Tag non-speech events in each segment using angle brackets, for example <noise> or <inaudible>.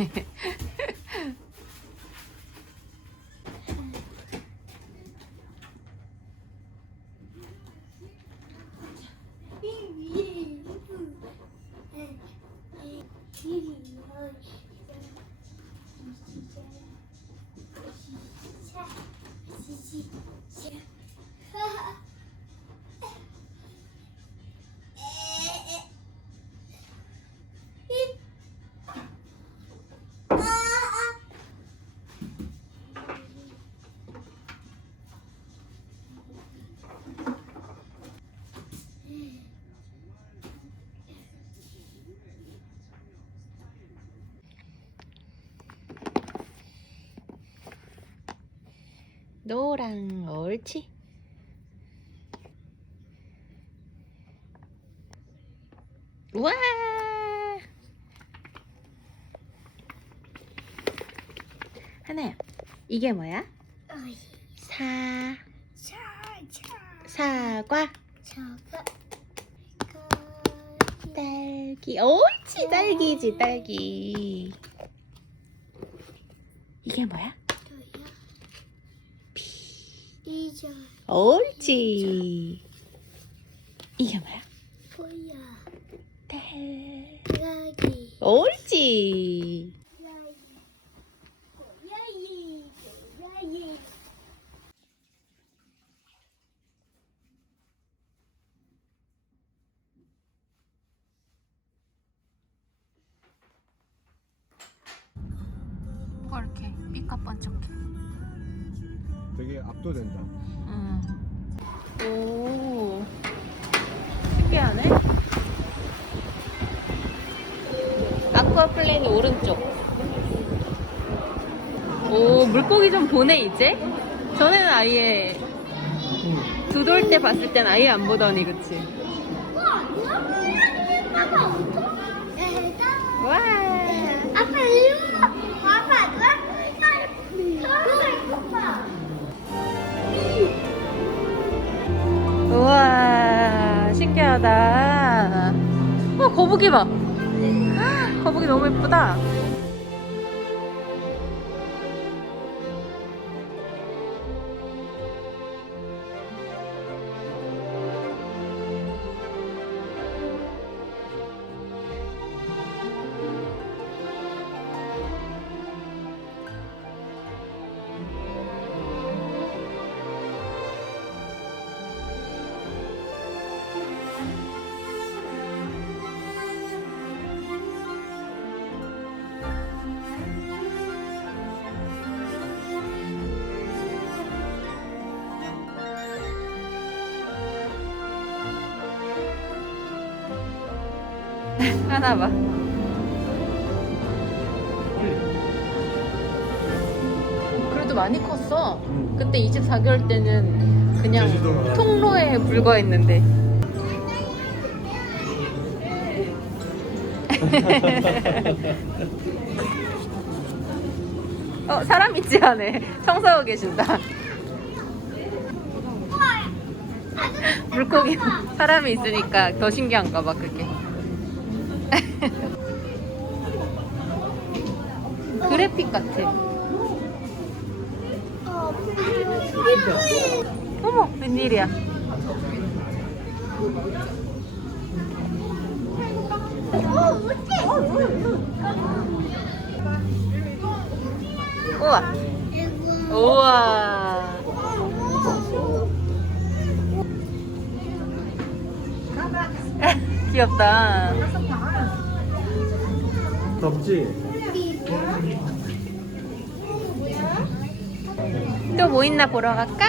フフフ。 노랑 옳지 우와! 하나야 이게 뭐야? 사. 사과. 딸기. 옳지! 딸기지 딸기. 이게 뭐야? 이제 옳지. 이게 뭐야? 뭐야? 딸 여기 옳지. 이렇게 삐까뻔쩍해 되게 압도된다. 응. 오. 신기하네. 아쿠아 플레인 오른쪽. 오 물고기 좀 보네 이제? 전에는 아예 두돌 때 봤을 땐 아예 안 보더니 그치 거북이 봐. 거북이 너무 예쁘다 하나 봐. 그래도 많이 컸어. 그때 24개월 때는 그냥. 통로에 불과했는데. <laughs> 어 사람 있지 않네 청소하고 계신다. 물고기 사람이 있으니까 더 신기한가 봐 그게 그래픽 같아. 어머 웬일이야? 우와. 우와. <laughs> 귀엽다. 덥지? 또 뭐 있나 보러 갈까?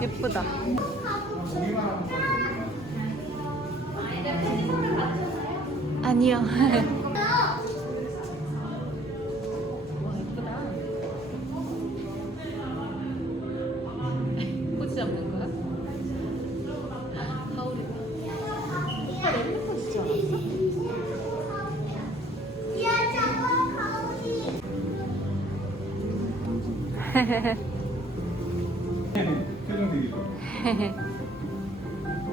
예쁘다 아니요 <laughs> 표정 되게 좋아.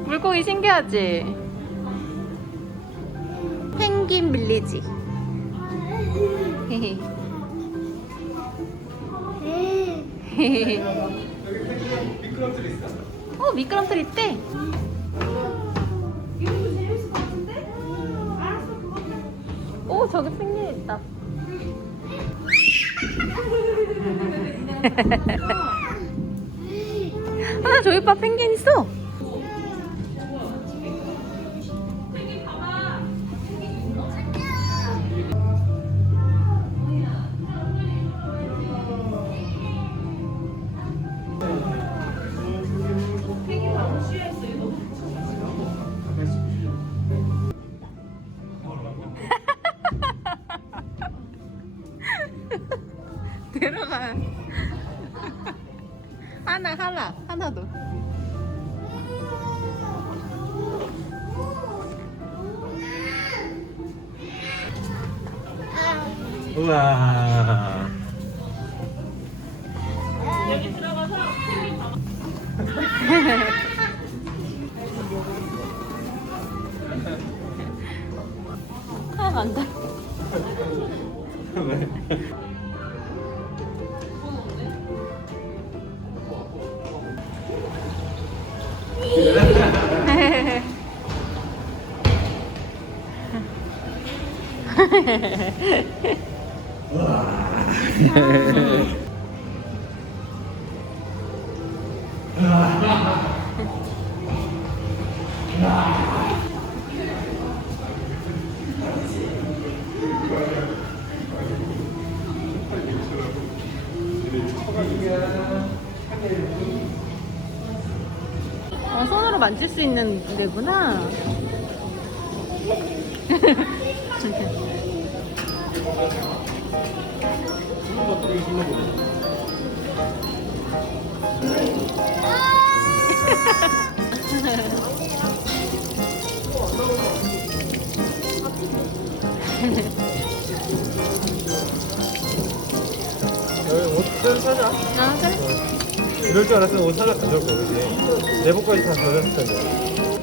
물고기 신기하지? 펭귄 빌리지. 헤헤. <laughs> 헤헤헤. 어 미끄럼틀 있대. 오 저기 펭귄 있다. 아 저기 봐 펭귄 있어. 우와. 하나 간다. 어, 손으로 만질 수 있는 데구나. 여기 옷좀 사자. 아, 그래? 이럴 줄 알았으면 옷 사자 가져올 거 그지? 내복까지 다 젖었을 텐데.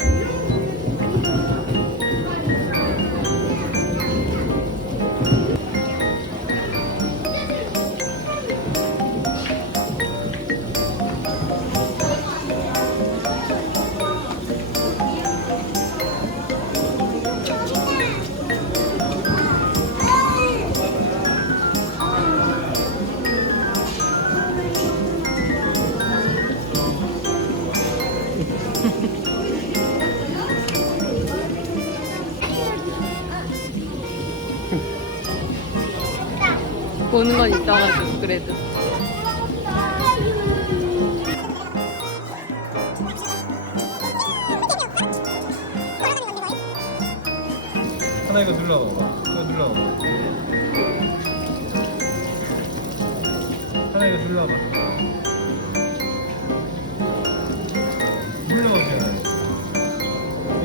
보는 건 있어가지고 그래도. 하나 이거 눌러봐봐. 이거 눌러봐봐. 하나 이거 눌러봐. 눌러보세요.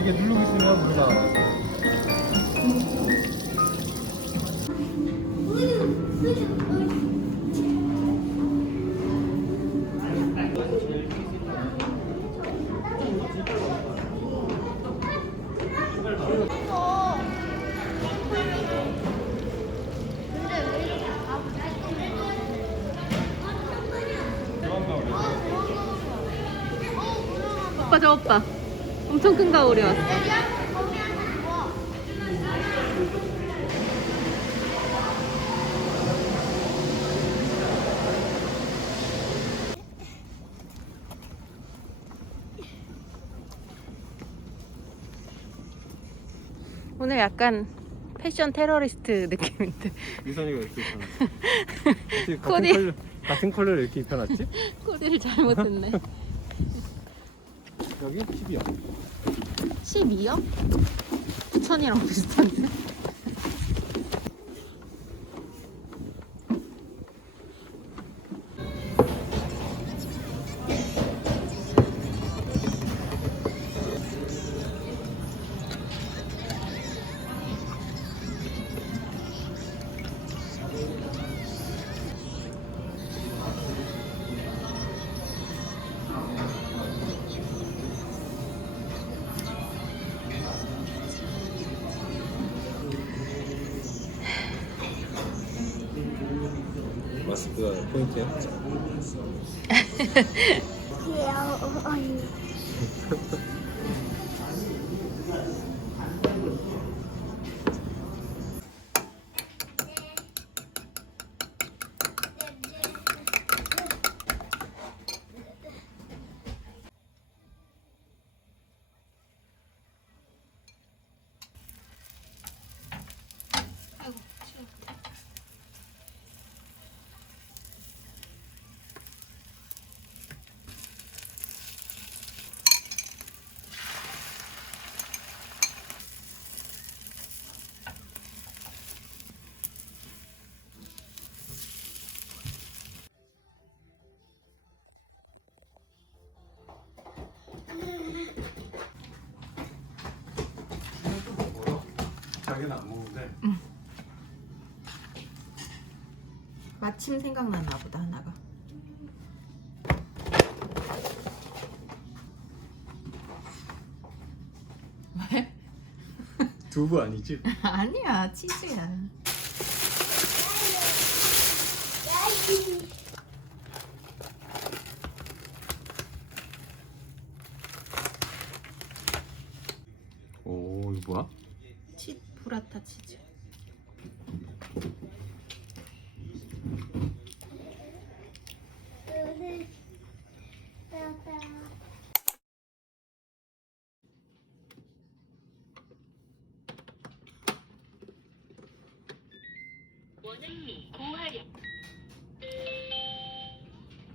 이게 누르고 있으면 몰라. 저 오빠. 엄청 큰 가오리 왔어. 오늘 약간 패션 테러리스트 느낌인데 유선이가 이렇게 입혀놨지? <laughs> 같은. 컬러, 같은 컬러를 이렇게 입혀놨지? 코디를 잘못했네. <laughs> 여기 10이요. 12요? 9천이랑 비슷한데? 그거 <laughs> <laughs> 포인트야? 귀여워 언니. 자기는 안 먹는데. 마침 생각났나 보다 하나가. 왜? <laughs> 두부 아니지? 아니야 치즈야. 오 이거 뭐야? 치 브라타 치즈. 원흥미 고화력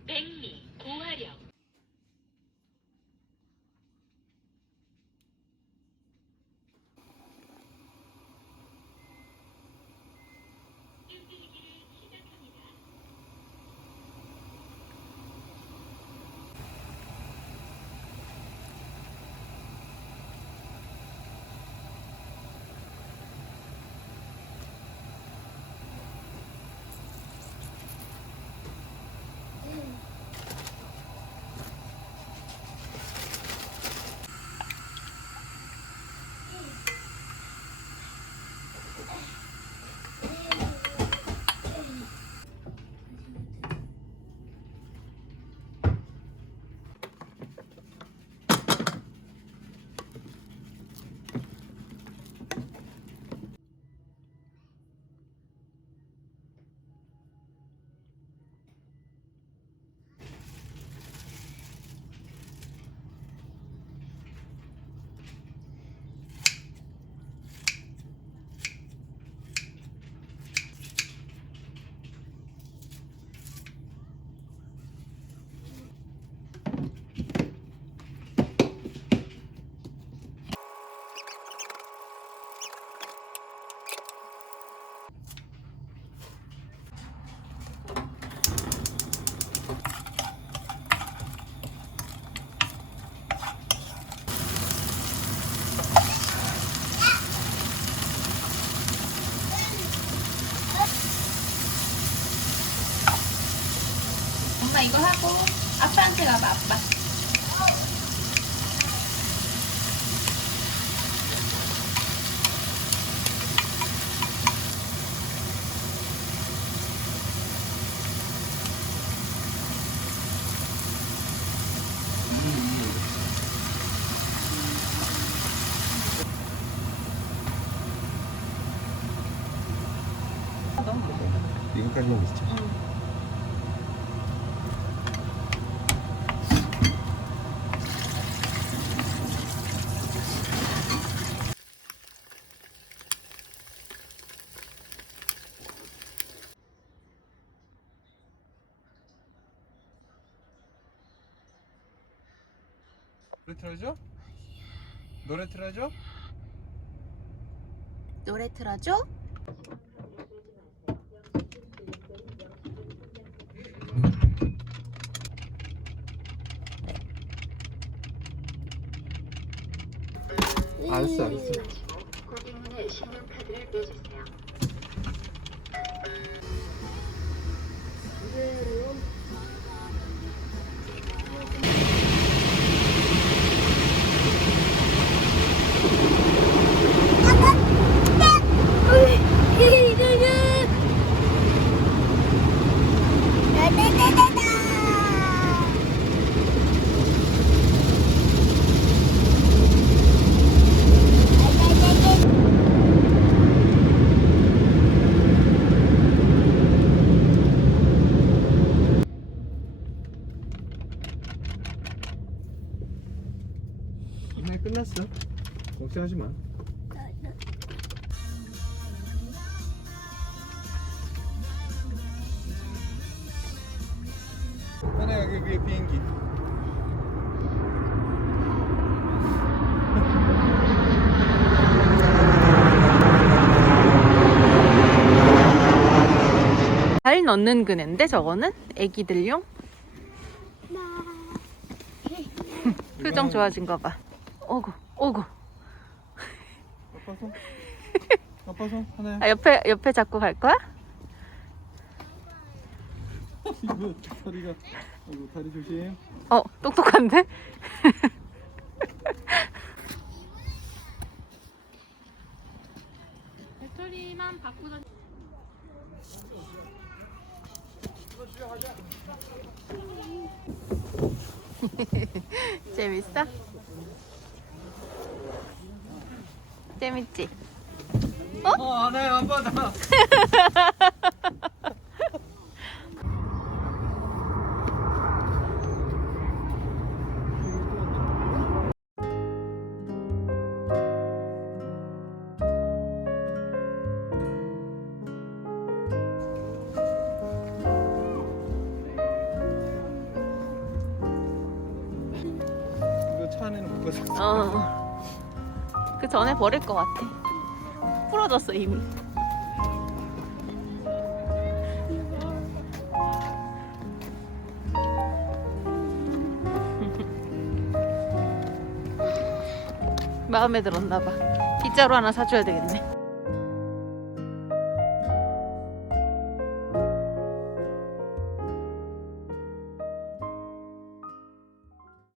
백미 고화력 엄마 이거 하고 아빠한테 가봐 아빠. 이거까지만 있죠. 노래 틀어줘? 노래 틀어줘? 노래 틀어줘? 알았어 하나 위에 비행기. 잘 넣는 그네인데 저거는 애기들용 표정 좋아진 거 봐. 오구 오구. 아빠 손. 아빠 손 하나야. 아 옆에 옆에 잡고 갈 거야? <laughs> 이거 다리가. 아이고 다리 조심. 어 똑똑한데? <laughs> 배터리만 바꾸던. <laughs> 재밌어? 재밌지? 어 하나야 아 <laughs> 가져. 어. 그 전에 버릴 것 같아. 부러졌어 이미. <laughs> 마음에 들었나 봐. 빗자루 하나 사줘야 되겠네.